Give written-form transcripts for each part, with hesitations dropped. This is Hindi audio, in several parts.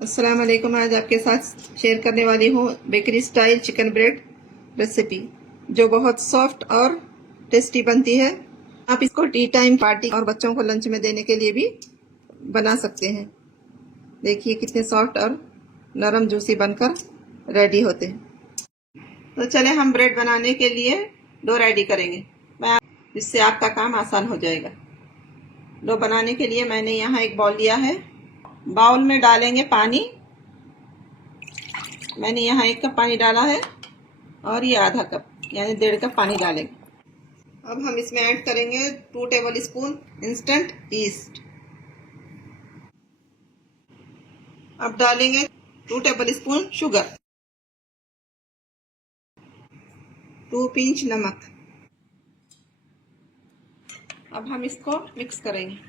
अस्सलाम वालेकुम। आज आपके साथ शेयर करने वाली हूँ bakery style chicken bread recipe, जो बहुत सॉफ्ट और टेस्टी बनती है। आप इसको टी टाइम, पार्टी और बच्चों को लंच में देने के लिए भी बना सकते हैं। देखिए कितने सॉफ्ट और नरम जूसी बनकर रेडी होते हैं। तो चले हम ब्रेड बनाने के लिए डो रेडी करेंगे, जिससे आपका काम आसान हो जाएगा। डो बनाने के लिए मैंने यहाँ एक बाउल लिया है। बाउल में डालेंगे पानी। मैंने यहाँ 1 कप पानी डाला है और ये आधा कप यानी 1.5 कप पानी डालेंगे। अब हम इसमें ऐड करेंगे 2 टेबल स्पून इंस्टेंट ईस्ट। अब डालेंगे 2 टेबल स्पून शुगर, 2 पिंच नमक। अब हम इसको मिक्स करेंगे।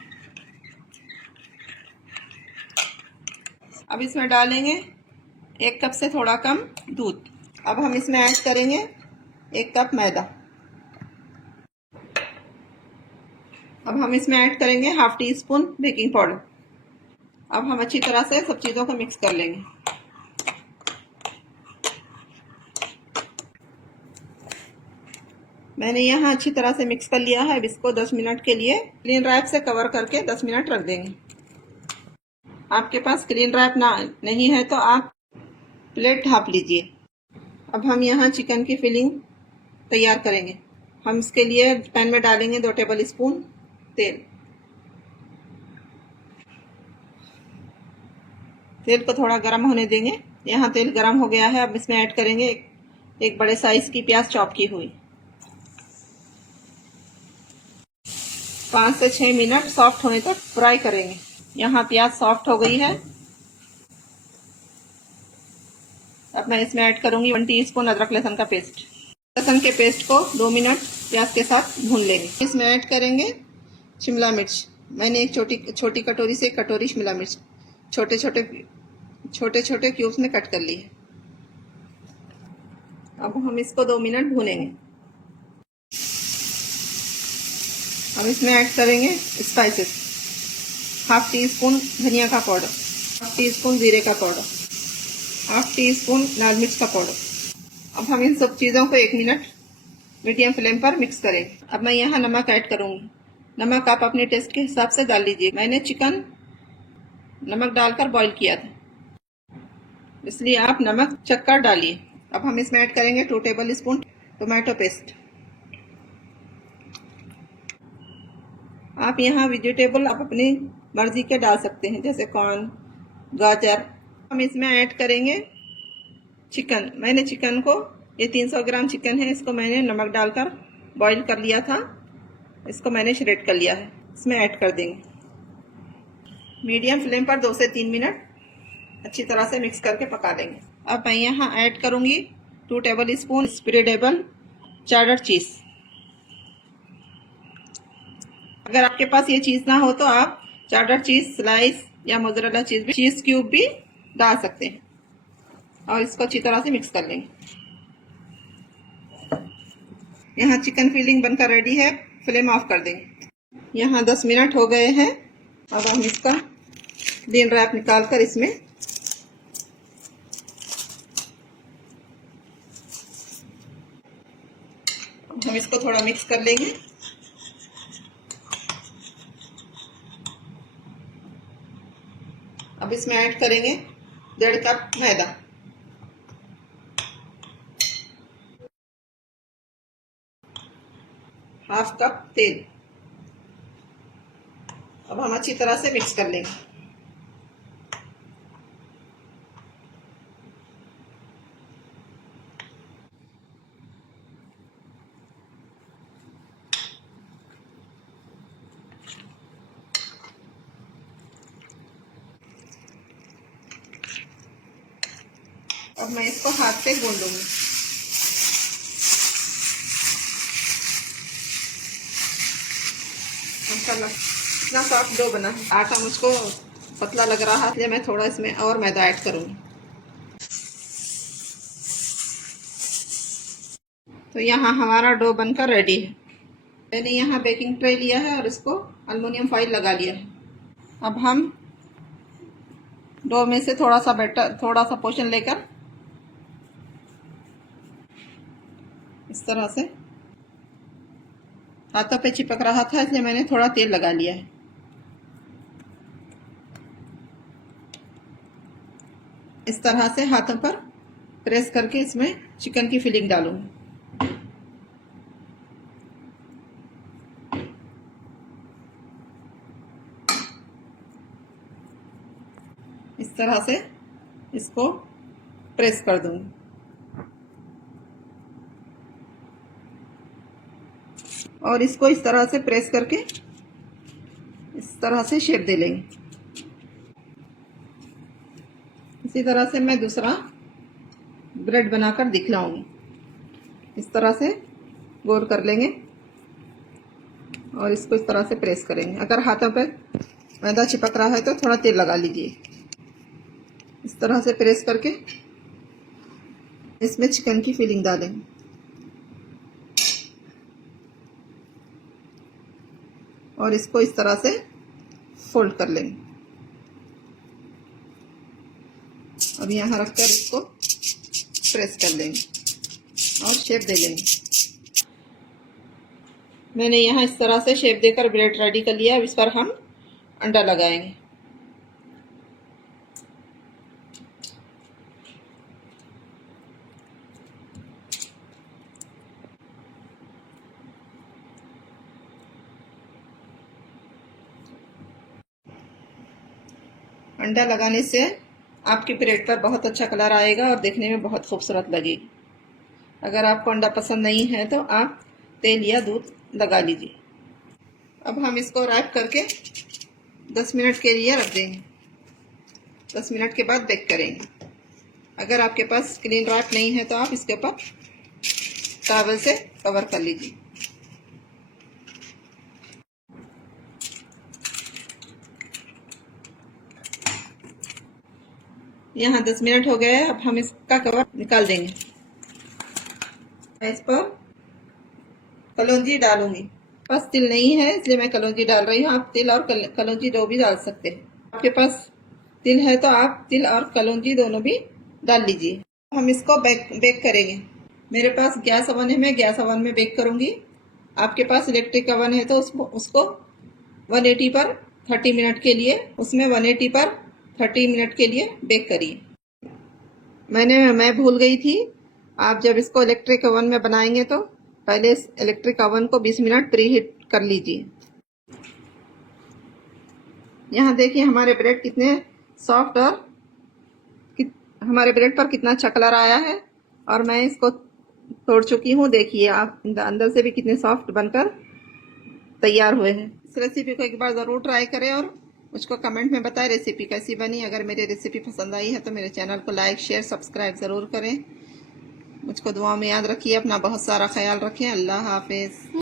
अब इसमें डालेंगे 1 कप से थोड़ा कम दूध। अब हम इसमें ऐड करेंगे 1 कप मैदा। अब हम इसमें ऐड करेंगे half tea spoon baking powder. अब हम अच्छी तरह से सब चीज़ों को मिक्स कर लेंगे। मैंने यहाँ अच्छी तरह से मिक्स कर लिया है। अब इसको 10 मिनट के लिए क्लीन रैप से कवर करके 10 मिनट रख देंगे। आपके पास क्लीन रैप नहीं है तो आप प्लेट ढाँप लीजिए। अब हम यहाँ चिकन की फिलिंग तैयार करेंगे। हम इसके लिए पैन में डालेंगे 2 टेबल स्पून तेल। तेल को थोड़ा गर्म होने देंगे। यहाँ तेल गर्म हो गया है। अब इसमें ऐड करेंगे एक बड़े साइज की प्याज चॉप की हुई। 5 से 6 मिनट सॉफ्ट होने तक फ्राई करेंगे। यहाँ प्याज सॉफ्ट हो गई है। अब मैं इसमें ऐड करूंगी 1 टीस्पून अदरक लहसुन का पेस्ट। लहसुन के पेस्ट को 2 मिनट प्याज के साथ भून लेंगे। इसमें ऐड करेंगे शिमला मिर्च। मैंने एक छोटी कटोरी से 1 कटोरी शिमला मिर्च छोटे छोटे क्यूब्स में कट कर ली है। अब हम इसको 2 मिनट भूनेंगे। अब इसमें ऐड करेंगे स्पाइसेस। हाफ टी स्पून धनिया का पाउडर, हाफ टी स्पून जीरे का पाउडर, हाफ टी स्पून लाल मिर्च का पाउडर। अब हम इन सब चीज़ों को 1 मिनट मीडियम फ्लेम पर मिक्स करेंगे। अब मैं यहाँ नमक ऐड करूँगी। नमक आप अपने टेस्ट के हिसाब से डाल लीजिए। मैंने चिकन नमक डालकर बॉईल किया था, इसलिए आप नमक चख कर डालिए। अब हम इसमें ऐड करेंगे 2 टेबल स्पून टोमेटो पेस्ट। आप यहाँ वेजिटेबल आप अपनी मर्जी के डाल सकते हैं, जैसे कॉर्न, गाजर। हम इसमें ऐड करेंगे चिकन। मैंने चिकन को, ये 300 ग्राम चिकन है, इसको मैंने नमक डालकर बॉईल कर लिया था। इसको मैंने श्रेड कर लिया है, इसमें ऐड कर देंगे। मीडियम फ्लेम पर 2 से 3 मिनट अच्छी तरह से मिक्स करके पका लेंगे। अब मैं यहाँ ऐड करूँगी 2 टेबल स्पून स्प्रेडेबल चेडर चीज़। अगर आपके पास ये चीज़ ना हो तो आप चेडर चीज़ स्लाइस या मोज़रेला चीज़ क्यूब भी डाल सकते हैं और इसको अच्छी तरह से मिक्स कर लेंगे। यहाँ चिकन फिलिंग बनकर रेडी है। फ्लेम ऑफ कर देंगे। यहाँ 10 मिनट हो गए हैं। अब हम इसका क्लीन रैप निकाल कर इसमें हम इसको थोड़ा मिक्स कर लेंगे। अब इसमें ऐड करेंगे 1.5 कप मैदा, हाफ कप तेल। अब हम अच्छी तरह से मिक्स कर लेंगे। अब मैं इसको हाथ से गूंद लूंगी। इतना सॉफ्ट डो बना है। आटा मुझको पतला लग रहा है, इसलिए मैं थोड़ा इसमें और मैदा ऐड करूंगी। तो यहाँ हमारा डो बनकर रेडी है। मैंने यहाँ बेकिंग ट्रे लिया है और इसको एल्युमिनियम फॉइल लगा लिया है। अब हम डो में से थोड़ा सा पोर्शन लेकर इस तरह से हाथों पे चिपक रहा था, इसलिए मैंने थोड़ा तेल लगा लिया है। इस तरह से हाथों पर प्रेस करके इसमें चिकन की फिलिंग डालूंगी। इस तरह से इसको प्रेस कर दूंगी और इसको इस तरह से प्रेस करके इस तरह से शेप दे लेंगे। इसी तरह से मैं दूसरा ब्रेड बनाकर दिखलाऊंगी। इस तरह से गोल कर लेंगे और इसको इस तरह से प्रेस करेंगे। अगर हाथों पर मैदा चिपक रहा है तो थोड़ा तेल लगा लीजिए। इस तरह से प्रेस करके इसमें चिकन की फिलिंग डालेंगे और इसको इस तरह से फोल्ड कर लेंगे। अब यहाँ रखकर इसको प्रेस कर लेंगे और शेप दे लेंगे। मैंने यहाँ इस तरह से शेप देकर ब्रेड रेडी कर लिया। अब इस पर हम अंडा लगाएंगे। अंडा लगाने से आपकी ब्रेड पर बहुत अच्छा कलर आएगा और देखने में बहुत खूबसूरत लगेगी। अगर आपको अंडा पसंद नहीं है तो आप तेल या दूध लगा लीजिए। अब हम इसको रैप करके 10 मिनट के लिए रख देंगे। 10 मिनट के बाद बेक करेंगे। अगर आपके पास स्क्रीन रैप नहीं है तो आप इसके ऊपर टॉवल से कवर कर लीजिए। यहाँ 10 मिनट हो गए। अब हम इसका कवर निकाल देंगे। मैं इस पर कलौंजी डालूंगी। बस तिल नहीं है इसलिए मैं कलौंजी डाल रही हूँ। आप तिल और कलौंजी दो भी डाल सकते हैं। आपके पास तिल है तो आप तिल और कलौंजी दोनों भी डाल लीजिए। हम इसको बेक करेंगे। मेरे पास गैस ओवन है, मैं गैस ओवन में बेक करूंगी। आपके पास इलेक्ट्रिक ओवन है तो उसको 180 पर 30 मिनट के लिए उसमें 180 पर 30 मिनट के लिए बेक करिए। मैं भूल गई थी। आप जब इसको इलेक्ट्रिक ओवन में बनाएंगे तो पहले इस इलेक्ट्रिक ओवन को 20 मिनट प्री हीट कर लीजिए। यहाँ देखिए हमारे ब्रेड कितने सॉफ्ट और हमारे ब्रेड पर कितना अच्छा कलर आया है और मैं इसको तोड़ चुकी हूँ। देखिए आप अंदर से भी कितने सॉफ्ट बनकर तैयार हुए हैं। इस रेसिपी को एक बार ज़रूर ट्राई करें और मुझको कमेंट में बताएं रेसिपी कैसी बनी। अगर मेरी रेसिपी पसंद आई है तो मेरे चैनल को लाइक शेयर सब्सक्राइब ज़रूर करें। मुझको दुआ में याद रखिए। अपना बहुत सारा ख्याल रखें। अल्लाह हाफिज़।